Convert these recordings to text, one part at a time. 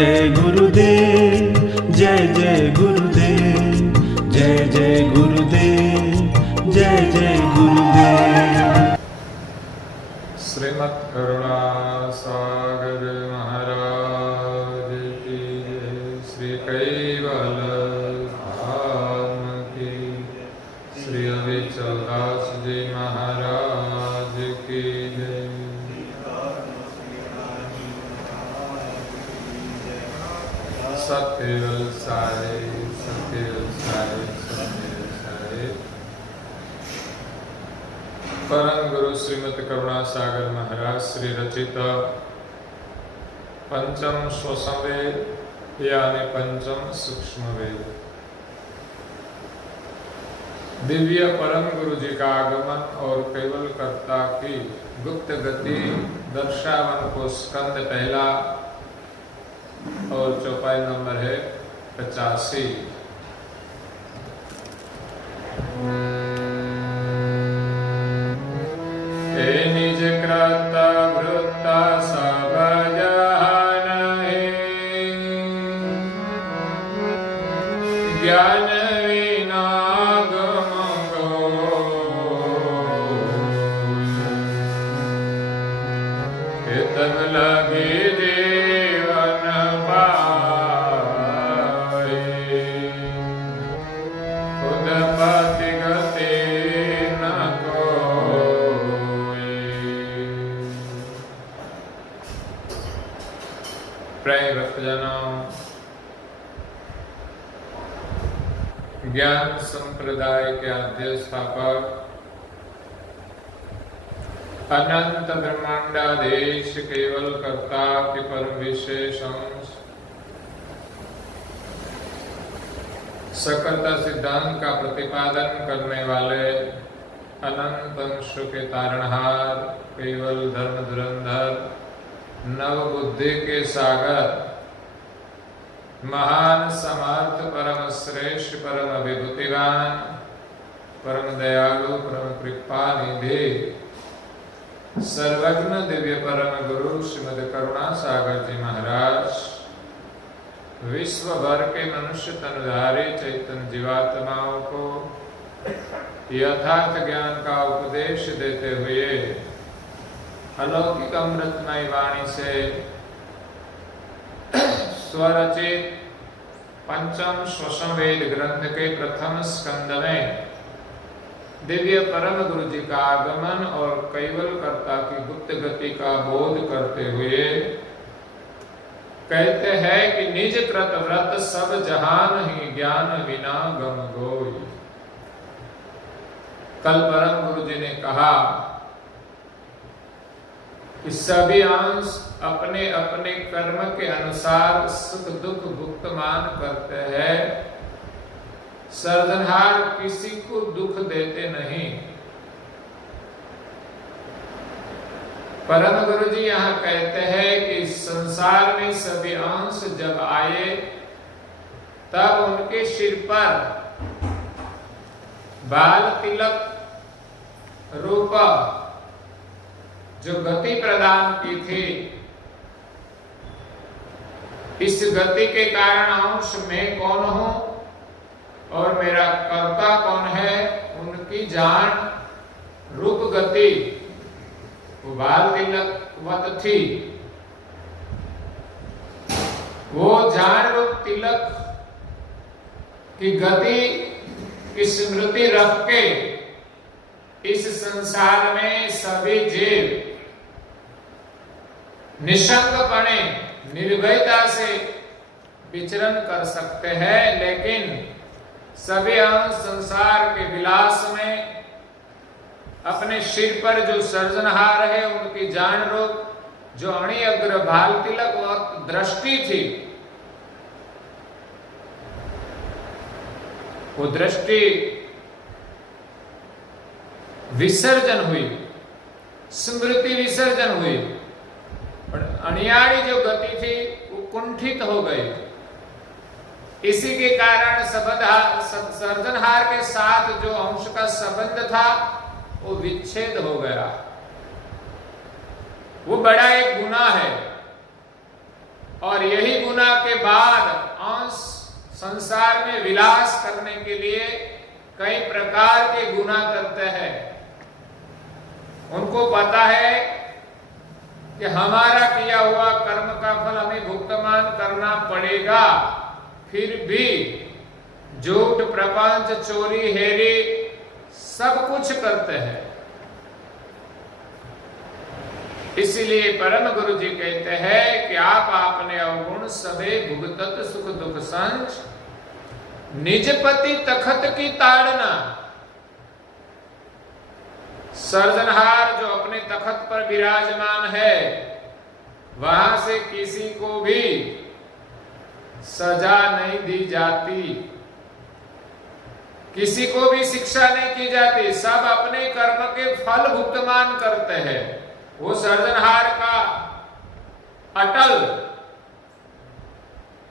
जय गुरुदेव, जय जय गुरुदेव, जय जय गुरुदेव, जय जय गुरुदेव। श्रीमद् करुणा सागर महाराज की जय। श्री कैवल धाम की, श्री अविचल दास जी महाराज की जय। सत्यवल सारे सत्यवल सारे सत्यवल सारे। परम गुरु श्रीमद् करुणा सागर महाराज श्री रचित पंचम स्वसंवेद यानी पंचम सूक्ष्म वेद, दिव्य परम गुरु जी का आगमन और केवल कर्ता की गुप्त गति दर्शावन को स्कंद पहला और चौपाई नंबर है 85। निज कृत वृत्त सब जहान है, ज्ञान विना गम गोई, तब लगे जीवन पाए, खुद पति गति न कोई। प्रिय भक्तजनों, ज्ञान संप्रदाय के आद्य स्थापक अनंत ब्रह्मांडाधीश केवल कर्ता के परम विशेष अंश, सकलता सिद्धांत का प्रतिपादन करने वाले अनंत अंश के तारणहार, केवल धर्म धुरंधर, नव बुद्धि के सागर, महान समर्थ परम श्रेष्ठ परम विभूतिवान, परम दयालु परम कृपा निधि, सर्वज्ञ दिव्य परम गुरु श्रीमद् करुणा सागर जी महाराज विश्व भर के मनुष्य तनधारी चैतन्य जीवात्माओं को यथार्थ ज्ञान का उपदेश देते हुए अलौकिक अमृतमय वाणी से स्वरचित पंचम स्वसंवेद ग्रंथ के प्रथम स्कंद में दिव्य परम गुरु जी का आगमन और कैवल कर्ता की गुप्त गति का बोध करते हुए कहते हैं कि निज कृत व्रत सब जहान ही, ज्ञान विना गम गोई। कल परम गुरु जी ने कहा कि सभी अंश अपने अपने कर्म के अनुसार सुख दुख भुगतमान करते हैं, सर्जनहार किसी को दुख देते नहीं। परम गुरु जी यहाँ कहते हैं कि संसार में सभी अंश जब आए तब उनके सिर पर बाल तिलक रूप जो गति प्रदान की थी, इस गति के कारण अंश मैं कौन हूं और मेरा कर्ता कौन है, उनकी जान रूप गति वो बाल तिलक वत थी। वो जान रूप तिलक की गति की स्मृति रख के इस संसार में सभी जीव निसंगपणे निर्भयता से विचरण कर सकते हैं, लेकिन सभी अंश संसार के विलास में अपने सिर पर जो सर्जनहार है उनकी जान रूप जो अणि अग्र भाल तिलक व दृष्टि थी, वो दृष्टि विसर्जन हुई, स्मृति विसर्जन हुई और अनियाड़ी जो गति थी वो कुंठित हो गई। इसी के कारण सर्जनहार के साथ जो अंश का संबंध था वो विच्छेद हो गया। वो बड़ा एक गुनाह है। और यही गुनाह के बाद अंश संसार में विलास करने के लिए कई प्रकार के गुनाह करते हैं। उनको पता है कि हमारा किया हुआ कर्म का फल हमें भुगतान करना पड़ेगा, फिर भी झूठ, प्रपंच, चोरी, हेरी सब कुछ करते हैं। इसलिए परम गुरु जी कहते हैं कि आप आपने अवगुण सबे भुगतत सुख दुख संच, निजपति तखत की ताड़ना। सर्जनहार जो अपने तखत पर विराजमान है, वहां से किसी को भी सजा नहीं दी जाती, किसी को भी शिक्षा नहीं की जाती, सब अपने कर्म के फल भुगतान करते हैं। वो सर्जनहार का अटल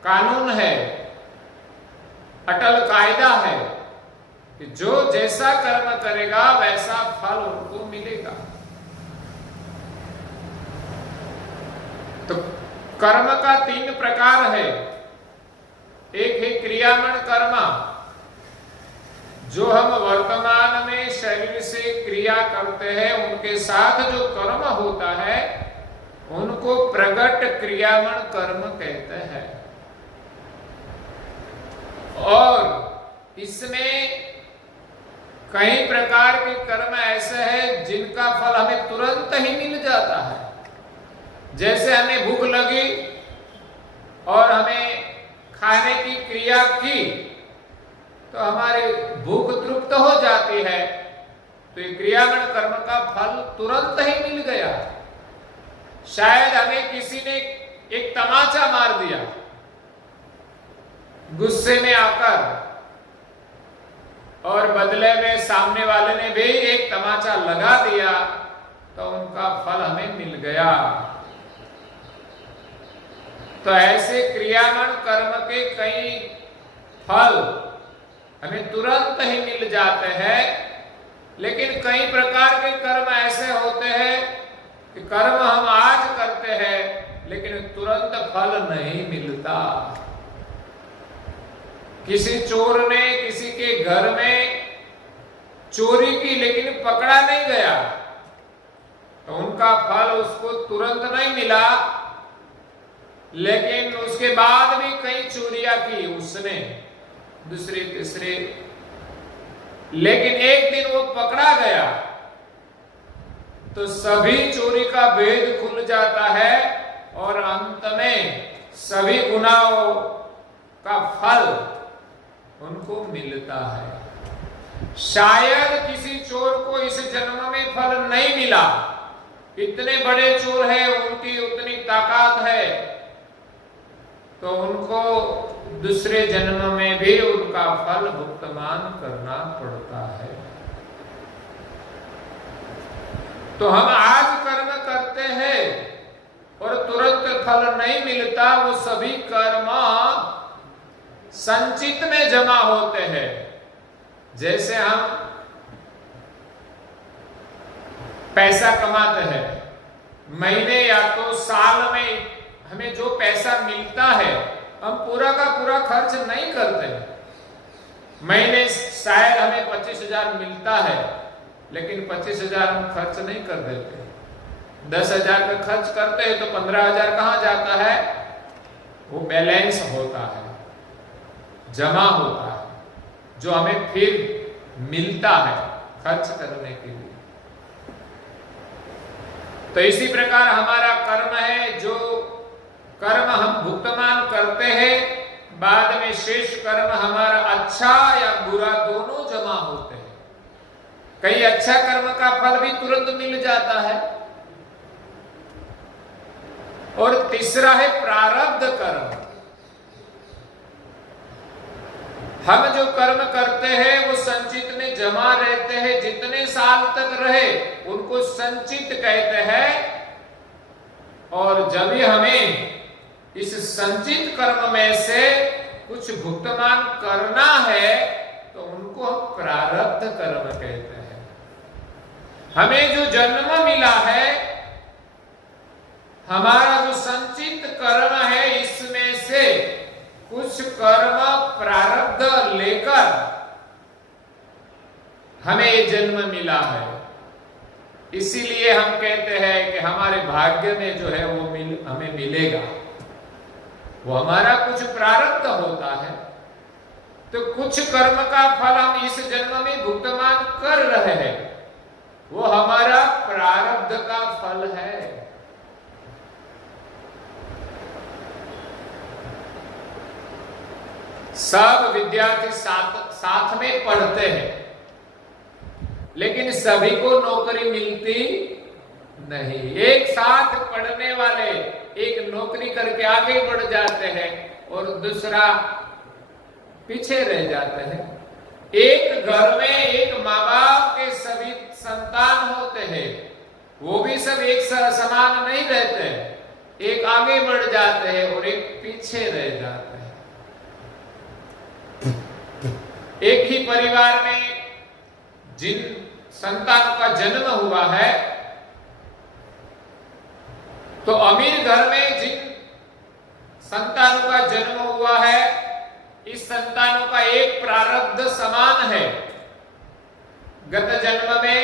कानून है, अटल कायदा है कि जो जैसा कर्म करेगा वैसा फल उनको मिलेगा। तो कर्म का 3 प्रकार है। एक है क्रियामण कर्म, जो हम वर्तमान में शरीर से क्रिया करते हैं, उनके साथ जो कर्म होता है उनको प्रगट क्रियामण कर्म कहते हैं। और इसमें कई प्रकार के कर्म ऐसे हैं जिनका फल हमें तुरंत ही मिल जाता है। जैसे हमें भूख लगी और हमें खाने की क्रिया की तो हमारी भूख तृप्त हो जाती है, तो ये क्रियामण कर्म का फल तुरंत ही मिल गया। शायद हमें किसी ने एक तमाचा मार दिया गुस्से में आकर, और बदले में सामने वाले ने भी एक तमाचा लगा दिया, तो उनका फल हमें मिल गया। तो ऐसे क्रियामण कर्म के कई फल हमें तुरंत ही मिल जाते हैं। लेकिन कई प्रकार के कर्म ऐसे होते हैं कि कर्म हम आज करते हैं लेकिन तुरंत फल नहीं मिलता। किसी चोर ने किसी के घर में चोरी की लेकिन पकड़ा नहीं गया, तो उनका फल उसको तुरंत नहीं मिला, लेकिन उसके बाद भी कई चोरियां की उसने, दूसरी तीसरी, लेकिन एक दिन वो पकड़ा गया तो सभी चोरी का भेद खुल जाता है और अंत में सभी गुनाहों का फल उनको मिलता है। शायद किसी चोर को इस जन्म में फल नहीं मिला, इतने बड़े चोर हैं, उनकी उतनी ताकत है, तो उनको दूसरे जन्म में भी उनका फल भुगतान करना पड़ता है। तो हम आज कर्म करते हैं और तुरंत फल नहीं मिलता, वो सभी कर्म संचित में जमा होते हैं। जैसे हम पैसा कमाते हैं, महीने या तो साल में हमें जो पैसा मिलता है हम पूरा का पूरा खर्च नहीं करते। महीने शायद हमें 25,000 मिलता है, लेकिन 25,000 हम खर्च नहीं कर देते। 10,000 का खर्च करते हैं तो 15,000 कहां जाता है? वो बैलेंस होता है, जमा होता है, जो हमें फिर मिलता है खर्च करने के लिए। तो इसी प्रकार हमारा कर्म है, जो कर्म हम भुगतान करते हैं, बाद में शेष कर्म हमारा अच्छा या बुरा दोनों जमा होते हैं। कई अच्छा कर्म का फल भी तुरंत मिल जाता है। और तीसरा है प्रारब्ध कर्म। हम जो कर्म करते हैं वो संचित में जमा रहते हैं, जितने साल तक रहे उनको संचित कहते हैं। और जब भी हमें इस संचित कर्म में से कुछ भुगतान करना है तो उनको हम प्रारब्ध कर्म कहते हैं। हमें जो जन्म मिला है, हमारा जो संचित कर्म है इसमें से कुछ कर्म प्रारब्ध लेकर हमें ये जन्म मिला है। इसीलिए हम कहते हैं कि हमारे भाग्य में जो है वो हमें मिलेगा, वो हमारा कुछ प्रारब्ध होता है। तो कुछ कर्म का फल हम इस जन्म में भुगतान कर रहे हैं, वो हमारा प्रारब्ध का फल है। सब विद्यार्थी साथ में पढ़ते हैं, लेकिन सभी को नौकरी मिलती नहीं। एक साथ पढ़ने वाले एक नौकरी करके आगे बढ़ जाते हैं और दूसरा पीछे रह जाते हैं। एक घर में एक माँ बाप के सभी संतान होते हैं, वो भी सब एक समान नहीं रहते, एक आगे बढ़ जाते हैं और एक पीछे रह जाते हैं। एक ही परिवार में जिन संतानों का जन्म हुआ है, तो अमीर घर में जिन संतानों का जन्म हुआ है, इस संतानों का एक प्रारब्ध समान है। गत जन्म में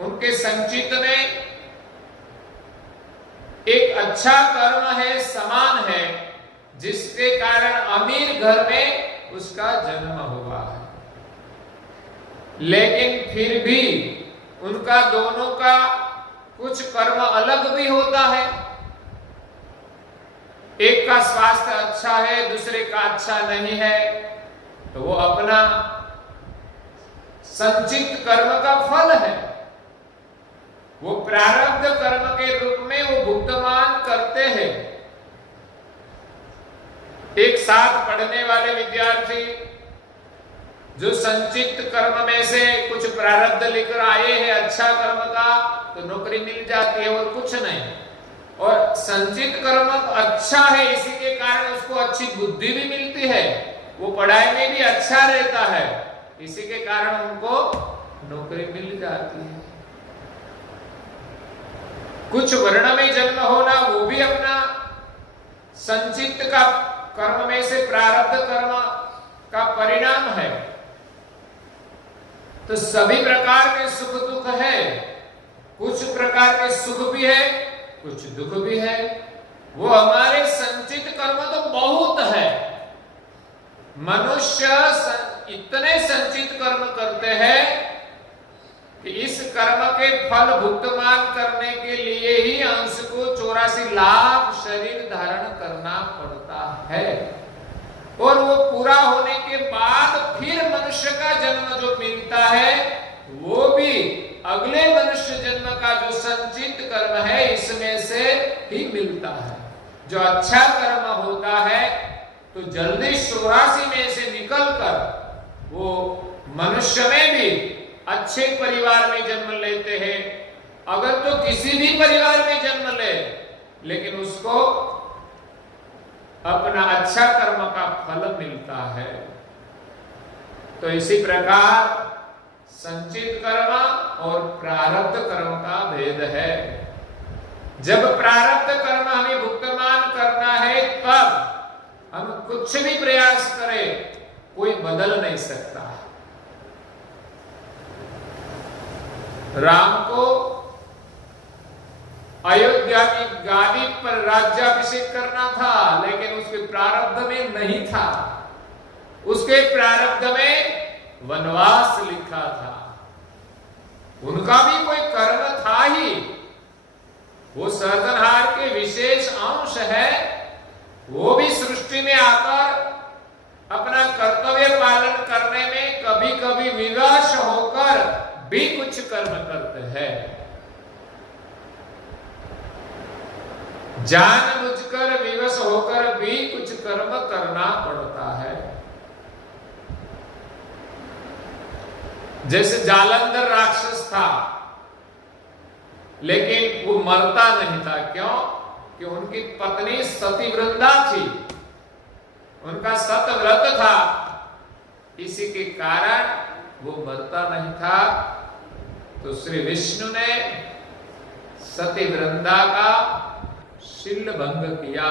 उनके संचित में एक अच्छा कर्म है, समान है, जिसके कारण अमीर घर में उसका जन्म हुआ है। लेकिन फिर भी उनका दोनों का कुछ कर्म अलग भी होता है। एक का स्वास्थ्य अच्छा है, दूसरे का अच्छा नहीं है, तो वो अपना संचित कर्म का फल है, वो प्रारब्ध कर्म के रूप में वो भुगतान करते हैं। एक साथ पढ़ने वाले विद्यार्थी जो संचित कर्म में से कुछ प्रारब्ध लेकर आए हैं अच्छा कर्म का, तो नौकरी मिल जाती है और कुछ नहीं। और संचित कर्म अच्छा है, इसी के कारण उसको अच्छी बुद्धि भी मिलती है, वो पढ़ाई में भी अच्छा रहता है, इसी के कारण उनको नौकरी मिल जाती है। कुछ वर्ण में जन्म होना वो भी अपना संचित का कर्म में से प्रारब्ध कर्म का परिणाम है। तो सभी प्रकार के सुख दुख है, कुछ प्रकार के सुख भी है, कुछ दुख भी है। वो हमारे संचित कर्म तो बहुत है। मनुष्य इतने संचित कर्म करते हैं कि इस कर्म के फल भुगतान करने के लिए ही अंश को 84 लाख शरीर धारण करना पड़ता है। और वो पूरा होने के बाद फिर मनुष्य का जन्म जो मिलता है, वो भी अगले मनुष्य जन्म का जो संचित कर्म है इसमें से ही मिलता है। जो अच्छा कर्म होता है तो जल्दी 84 में से निकलकर वो मनुष्य में भी अच्छे परिवार में जन्म लेते हैं। अगर तो किसी भी परिवार में जन्म ले, लेकिन उसको अपना अच्छा कर्म का फल मिलता है। तो इसी प्रकार संचित कर्म और प्रारब्ध कर्म का भेद है। जब प्रारब्ध कर्म हमें भुगतान करना है, तब हम कुछ भी प्रयास करें, कोई बदल नहीं सकता। राम को अयोध्या की गादी पर राज्याभिषेक करना था, लेकिन उसके प्रारब्ध में नहीं था। उसके प्रारब्ध में वनवास लिखा था। उनका भी कोई कर्म था ही, वो सर्जनहार के विशेष अंश है। वो भी सृष्टि में आकर अपना कर्तव्य पालन करने में कभी कभी विवश होकर भी कुछ कर्म करते हैं। जानबूझकर विवश होकर भी कुछ कर्म करना पड़ता है। जैसे जालंधर राक्षस था, लेकिन वो मरता नहीं था। क्यों? कि उनकी पत्नी सतीवृंदा थी, उनका सतव्रत था, इसी के कारण वो मरता नहीं था। तो श्री विष्णु ने सतीवृंदा का शील भंग किया।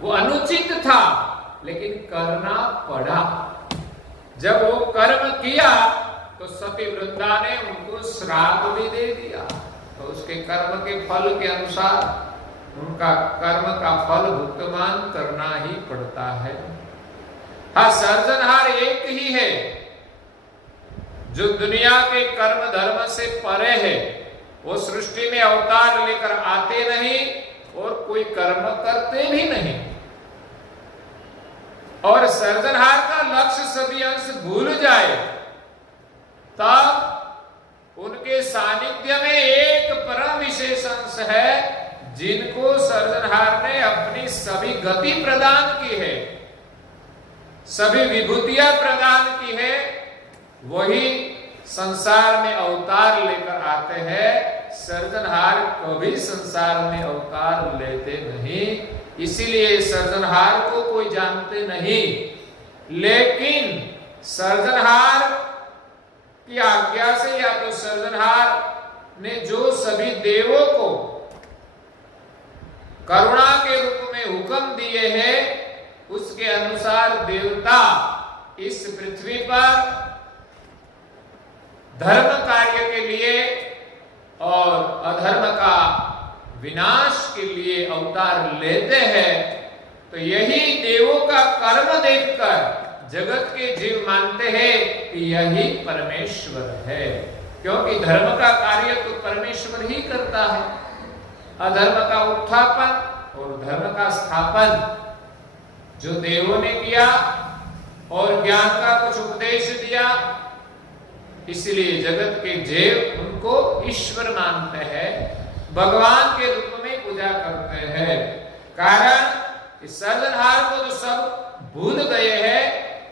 वो अनुचित था लेकिन करना पड़ा। जब वो कर्म किया तो सती वृंदा ने उनको श्राप भी दे दिया। तो उसके कर्म के फल के अनुसार उनका कर्म का फल भुगतान करना ही पड़ता है। हाँ, सर्जनहार एक ही है जो दुनिया के कर्म धर्म से परे है। वो सृष्टि में अवतार लेकर आते नहीं और कोई कर्म करते भी नहीं। और सर्जनहार का लक्ष्य सभी अंश भूल जाए तब उनके सानिध्य में एक परम विशेष अंश है जिनको सर्जनहार ने अपनी सभी गति प्रदान की है, सभी विभूतियां प्रदान की है। वही संसार में अवतार लेकर आते हैं। सर्जनहार कभी संसार में अवतार लेते नहीं, इसीलिए सर्जनहार को कोई जानते नहीं। लेकिन सर्जनहार की आज्ञा से या तो सर्जनहार ने जो सभी देवों को करुणा के रूप में हुक्म दिए हैं उसके अनुसार देवता इस पृथ्वी पर धर्म कार्य के लिए और अधर्म का विनाश के लिए अवतार लेते हैं। तो यही देवों का कर्म देखकर जगत के जीव मानते हैं कि यही परमेश्वर है, क्योंकि धर्म का कार्य तो परमेश्वर ही करता है। अधर्म का उत्थापन और धर्म का स्थापन जो देवों ने किया और ज्ञान का कुछ उपदेश दिया, इसलिए जगत के जीव उनको ईश्वर मानते हैं, भगवान के रूप में पूजा करते हैं। कारण इस सर्जनहार को जो सब भूल गए हैं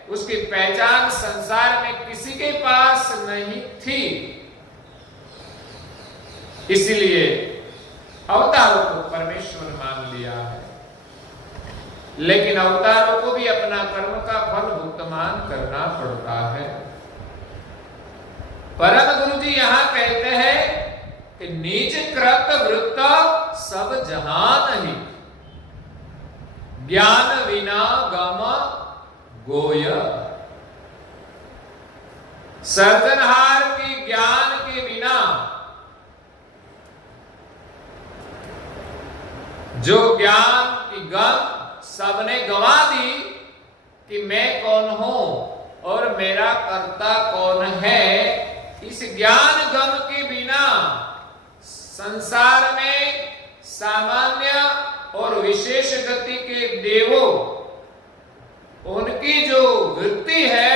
उसकी पहचान संसार में किसी के पास नहीं थी, इसलिए अवतारों को परमेश्वर मान लिया है। लेकिन अवतारों को भी अपना कर्म का फल भुगतान करना पड़ता है। परम गुरु जी यहां कहते हैं कि नीच कृत वृत्त सब जहान ही, ज्ञान विना गम गोय। सर्जनहार के ज्ञान के बिना जो ज्ञान की गम सबने गवा दी कि मैं कौन हूं और मेरा कर्ता कौन है, इस ज्ञान गम के बिना संसार में सामान्य और विशेष गति के देवों उनकी जो वृत्ति है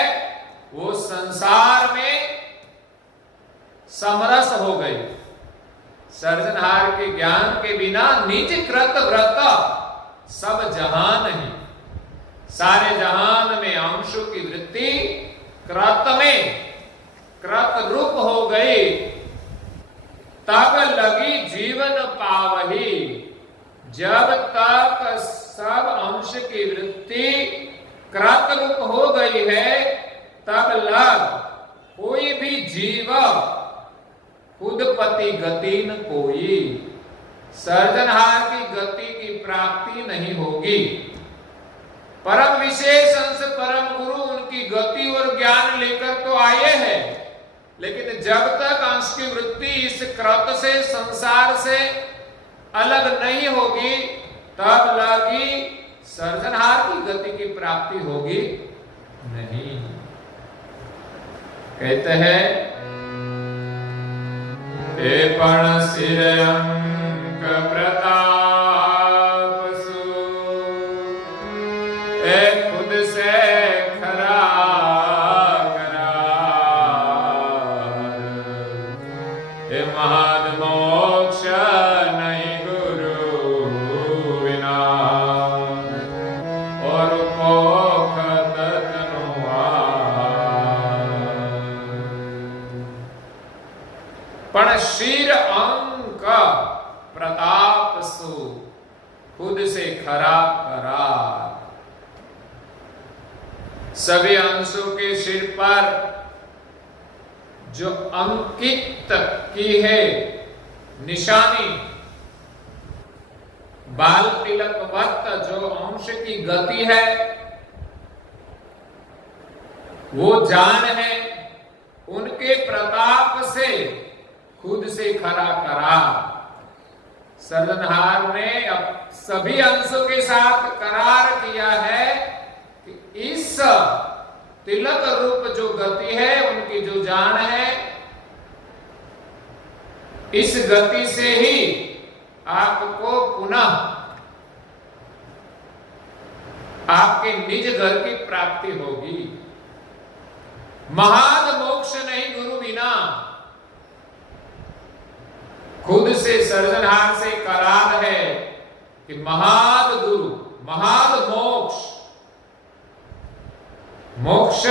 वो संसार में समरस हो गई। सर्जनहार के ज्ञान के बिना निज कृत व्रत सब जहान ही, सारे जहान में अंशों की वृत्ति कृत में कृत रूप हो गई। तब लगी जीवन पावही, जब तक सब अंश की वृत्ति कृत रूप हो गई है तब लग कोई भी जीव खुद पति गति न कोई, सर्जनहार की गति की प्राप्ति नहीं होगी। परम विशेष अंश परम गुरु उनकी गति और ज्ञान लेकर तो आए हैं, लेकिन जब तक अंश की वृत्ति इस कृत से संसार से अलग नहीं होगी तब लगी सर्जनहार की गति की प्राप्ति होगी नहीं। कहते हैं पण सिर अंक प्रताप सु, खुद से खरा करार, महद मोक्ष नहीं गुरु बिना, और मोक्ष पण शीर अंक प्रताप सु, खुद से खरा करार। सभी अंशों के सिर पर जो अंकित की है निशानी बाल तिलक वक्त जो अंश की गति है वो जान है, उनके प्रताप से खुद से खरा करा। सर्जनहार ने अब सभी अंशों के साथ करार किया है कि इस तिलक रूप जो गति है, उनकी जो जान है, इस गति से ही आपको पुनः आपके निज घर की प्राप्ति होगी। महाद मोक्ष नहीं गुरु बिना। खुद से सर्जनहार से करार है कि महाद गुरु, महाद मोक्ष। मोक्ष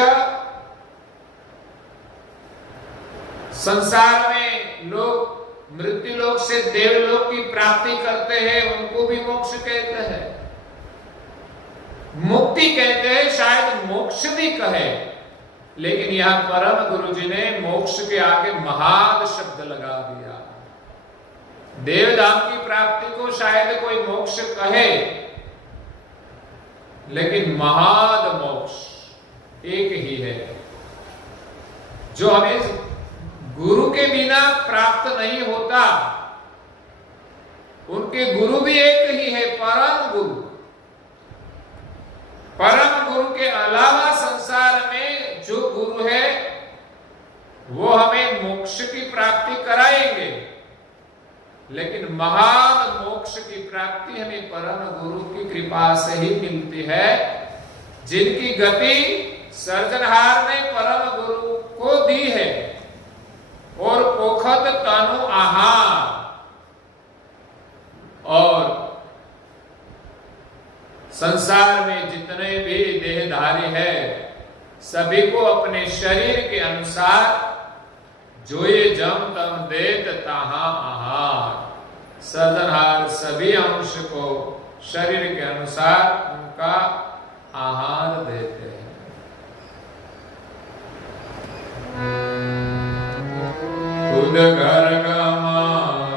संसार में लोग मृत्यु लोक से देवलोक की प्राप्ति करते हैं, उनको भी मोक्ष कहते हैं, मुक्ति कहते हैं, शायद मोक्ष भी कहे। लेकिन यहां परम गुरु जी ने मोक्ष के आगे महाद शब्द लगा दिया। देवधाम की प्राप्ति को शायद कोई मोक्ष कहे, लेकिन महाद मोक्ष एक ही है, जो हमें गुरु के बिना प्राप्त नहीं होता। उनके गुरु भी एक ही है, परम गुरु। परम गुरु के अलावा संसार में जो गुरु है वो हमें मोक्ष की प्राप्ति कराएंगे, लेकिन महान मोक्ष की प्राप्ति हमें परम गुरु की कृपा से ही मिलती है, जिनकी गति सर्जनहार ने परम गुरु को दी है। और पोखत तनु आहार, और संसार में जितने भी देहधारी है सभी को अपने शरीर के अनुसार जो ये जम तम देत ताहा आहार। सर्जनहार सभी अंश को शरीर के अनुसार उनका आहार देते हैं। खुद घर गमा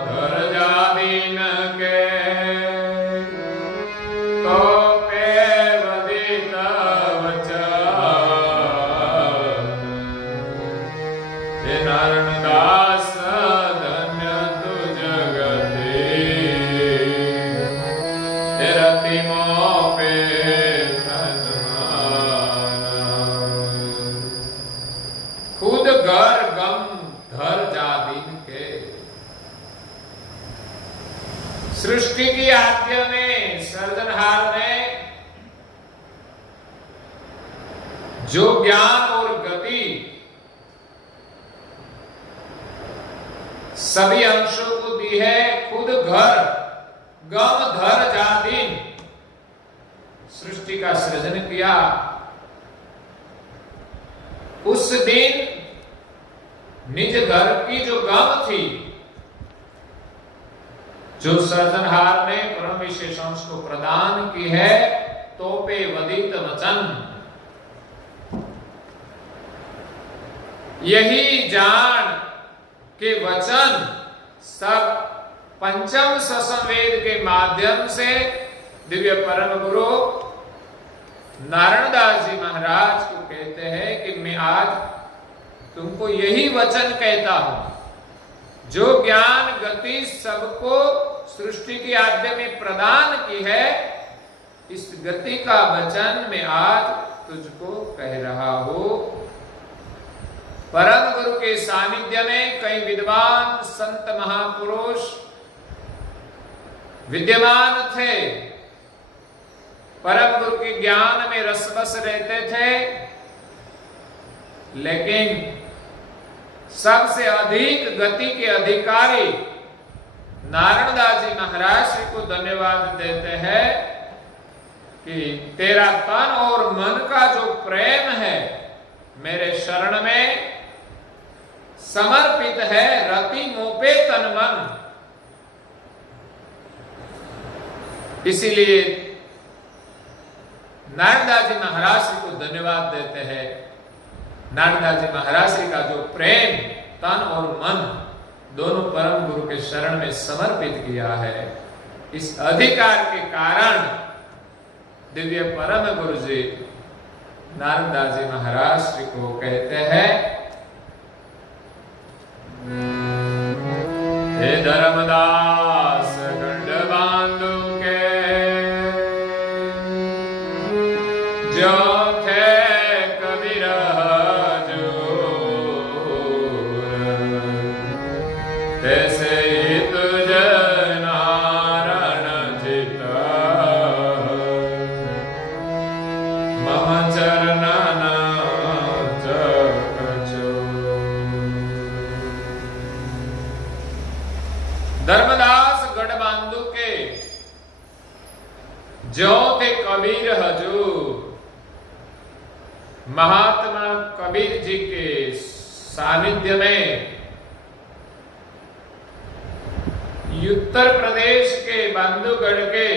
घर जादीन के तो पे वदित वचन, हे नारायण दास धन्य तु जगति, हे रति मोह पे खुद घर गम घर जादीन के। सृष्टि की आद्य में सर्जनहार ने जो ज्ञान और गति सभी अंशों को दी है, खुद घर गम धर जादीन सृष्टि का सृजन किया। उस दिन निज घर की जो गम थी, जो सर्जनहार ने परम विशेष अंश को प्रदान की है, तो पे वदित वचन, यही जान के वचन सब पंचम ससंवेद के माध्यम से दिव्य परम गुरु नारायण दास जी महाराज को कहते हैं कि मैं आज तुमको यही वचन कहता हूं, जो ज्ञान गति सबको सृष्टि की आद्य में प्रदान की है, इस गति का वचन मैं आज तुझको कह रहा हूं। परम गुरु के सानिध्य में कई विद्वान संत महापुरुष विद्यमान थे, परम गुरु के ज्ञान में रसबस रहते थे, लेकिन सबसे अधिक गति के अधिकारी नारायण दास जी महाराज जी को धन्यवाद देते हैं कि तेरा तन और मन का जो प्रेम है मेरे शरण में समर्पित है, रति मोपे तन मन। इसीलिए नारायण दास जी महाराज जी को धन्यवाद देते हैं। नारायण दास जी महाराज जी का जो प्रेम तन और मन दोनों परम गुरु के शरण में समर्पित किया है, इस अधिकार के कारण दिव्य परम गुरु जी नारदास जी महाराज श्री को कहते हैं, हे धर्मदास गंड बांधु के जो थे कबीर तैसे ही तुझ नारण चित मम चरणन चकचो। धर्मदास गढ़बांधु के जो थे कबीर हजूर, महात्मा कबीर जी के सानिध्य में उत्तर प्रदेश के बांधवगढ़ के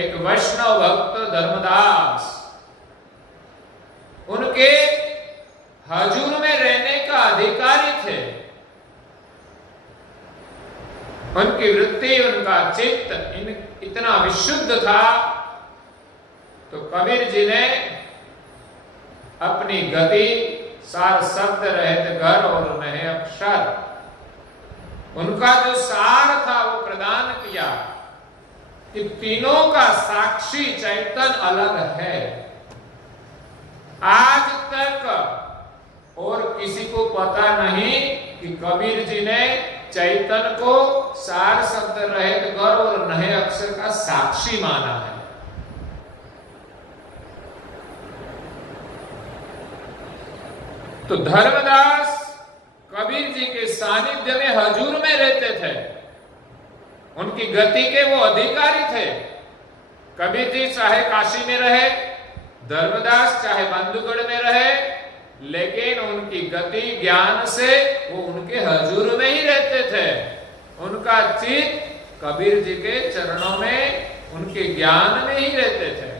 एक वैष्णव भक्त धर्मदास उनके हजूर में रहने का अधिकारी थे। उनकी वृत्ति, उनका चित्त इतना विशुद्ध था, तो कबीर जी ने अपनी गति, सार शब्द रहित घर और नहे अक्षर, उनका जो सार था वो प्रदान किया कि तीनों का साक्षी चैतन्य अलग है। आज तक और किसी को पता नहीं कि कबीर जी ने चैतन्य को सार शब्द रहित घर और नहे अक्षर का साक्षी माना है। तो धर्मदास कबीर जी के सानिध्य में हजूर में रहते थे, उनकी गति के वो अधिकारी थे। कबीर जी चाहे काशी में रहे, धर्मदास चाहे बांधवगढ़ में रहे, लेकिन उनकी गति ज्ञान से वो उनके हजूर में ही रहते थे। उनका चित्त कबीर जी के चरणों में, उनके ज्ञान में ही रहते थे।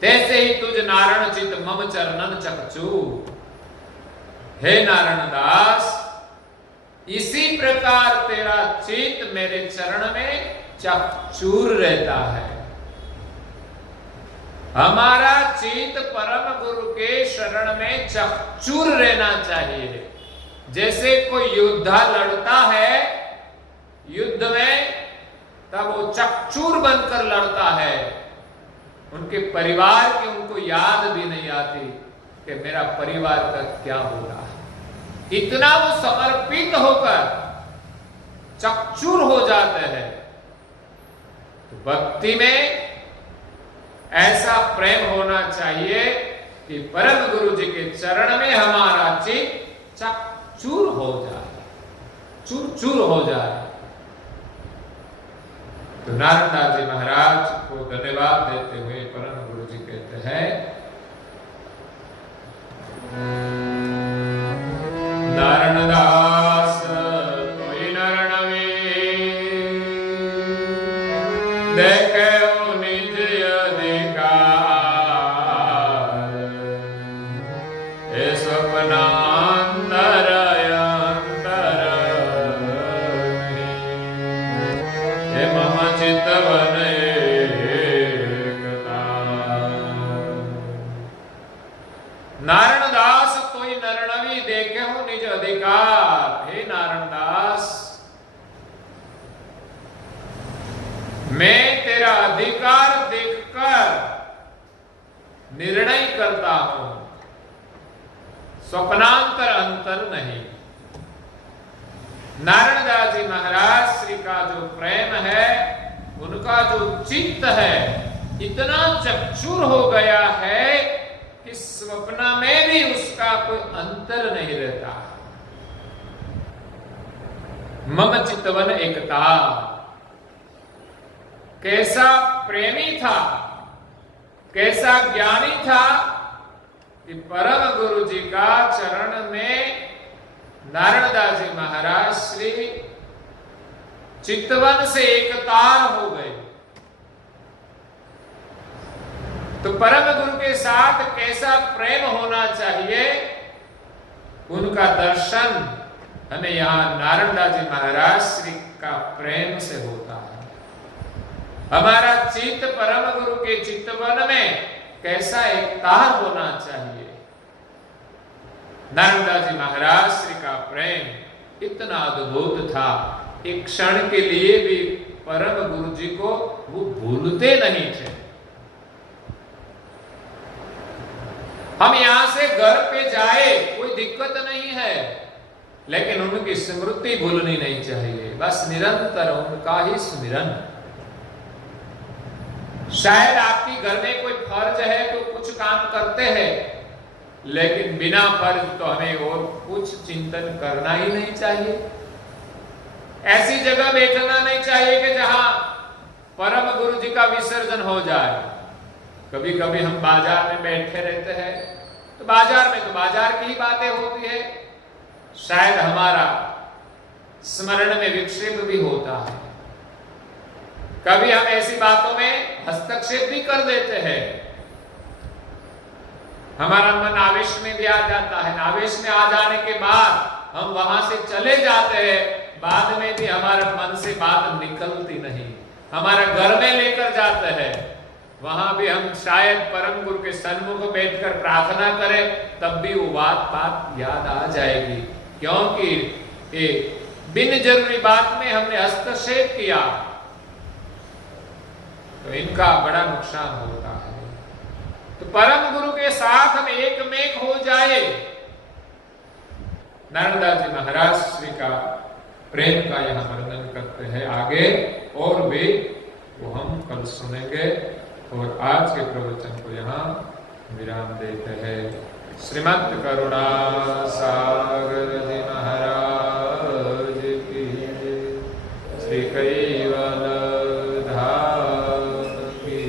तैसे ही तुझ नारायण चित मम चरणन चकचू, हे नारायण दास, इसी प्रकार तेरा चित्त मेरे चरण में चकचूर रहता है। हमारा चित्त परम गुरु के शरण में चकचूर रहना चाहिए। जैसे कोई योद्धा लड़ता है युद्ध में, तब वो चकचूर बनकर लड़ता है। उनके परिवार की उनको याद भी नहीं आती कि मेरा परिवार का क्या हो रहा है। इतना वो समर्पित होकर चकचूर हो जाते हैं। तो भक्ति में ऐसा प्रेम होना चाहिए कि परम गुरु जी के चरण में हमारा चित्त चकचूर हो जाए, चूर चूर हो जाए। तो नारदास जी महाराज को धन्यवाद देते हुए परम गुरु जी कहते हैं, नारायणदास कोई नरणवे देखे निज अधिकार, हे स्वप्नांतर अंतर हे मम चितवन एकता। नारायणदास कोई नरणवी देखे हो निज अधिकार। हे नारायणदास, मैं तेरा अधिकार देखकर निर्णय करता हूं, स्वप्नांतर अंतर नहीं। नारायणदास जी महाराज श्री का जो प्रेम है, उनका जो चित्त है, इतना चकचूर हो गया है कि स्वप्न में भी उसका कोई अंतर नहीं रहता। मम चितवन एकता, कैसा प्रेमी था, कैसा ज्ञानी था कि परम गुरु जी का चरण में नारायणदास जी महाराज श्री चितवन से एकतार हो गए। तो परम गुरु के साथ कैसा प्रेम होना चाहिए, उनका दर्शन हमें यहां नारायणदास जी महाराज श्री का प्रेम से होता है। हमारा चित्त परम गुरु के चित्तवन में कैसा एक तार होना चाहिए। नर्मदा जी महाराज श्री का प्रेम इतना अद्भुत था, एक क्षण के लिए भी परम गुरु जी को वो भूलते नहीं थे। हम यहां से घर पे जाए कोई दिक्कत नहीं है, लेकिन उनकी स्मृति भूलनी नहीं चाहिए, बस निरंतर उनका ही स्मरण। शायद आपकी घर में कोई फर्ज है तो कुछ काम करते हैं, लेकिन बिना फर्ज तो हमें और कुछ चिंतन करना ही नहीं चाहिए। ऐसी जगह बैठना नहीं चाहिए कि जहां परम गुरु जी का विसर्जन हो जाए। कभी कभी हम बाजार में बैठे रहते हैं, तो बाजार में तो बाजार की ही बातें होती है, शायद हमारा स्मरण में विक्षेप भी होता है। कभी हम ऐसी बातों में हस्तक्षेप भी कर देते हैं, हमारा मन आवेश में भी आ जाता है। आवेश में आ जाने के बाद हम वहां से चले जाते हैं, बाद में भी हमारे मन से बात निकलती नहीं, हमारा घर में लेकर जाते हैं, वहां भी हम शायद परम गुरु के सन्मुख बैठकर प्रार्थना करें, तब भी वो बात याद आ जाएगी, क्योंकि ये बिन जरूरी बात में हमने हस्तक्षेप किया, तो इनका बड़ा नुकसान होता है। तो परम गुरु के साथ हम एक मेक हो जाए। नर्मदा जी महाराज श्री का प्रेम का यहाँ वर्णन करते हैं आगे, और भी वो हम कल सुनेंगे। और आज के प्रवचन को यहाँ विराम देते हैं। श्रीमद् करुणा सागर जी महाराज की, श्री कैवल धाम की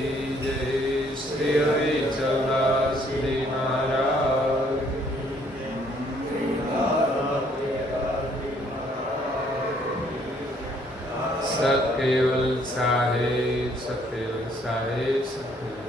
जय, श्री हरिचंद्र श्री महाराज सत्यवल साहेब, सत्यवल साहेब, सत्यवल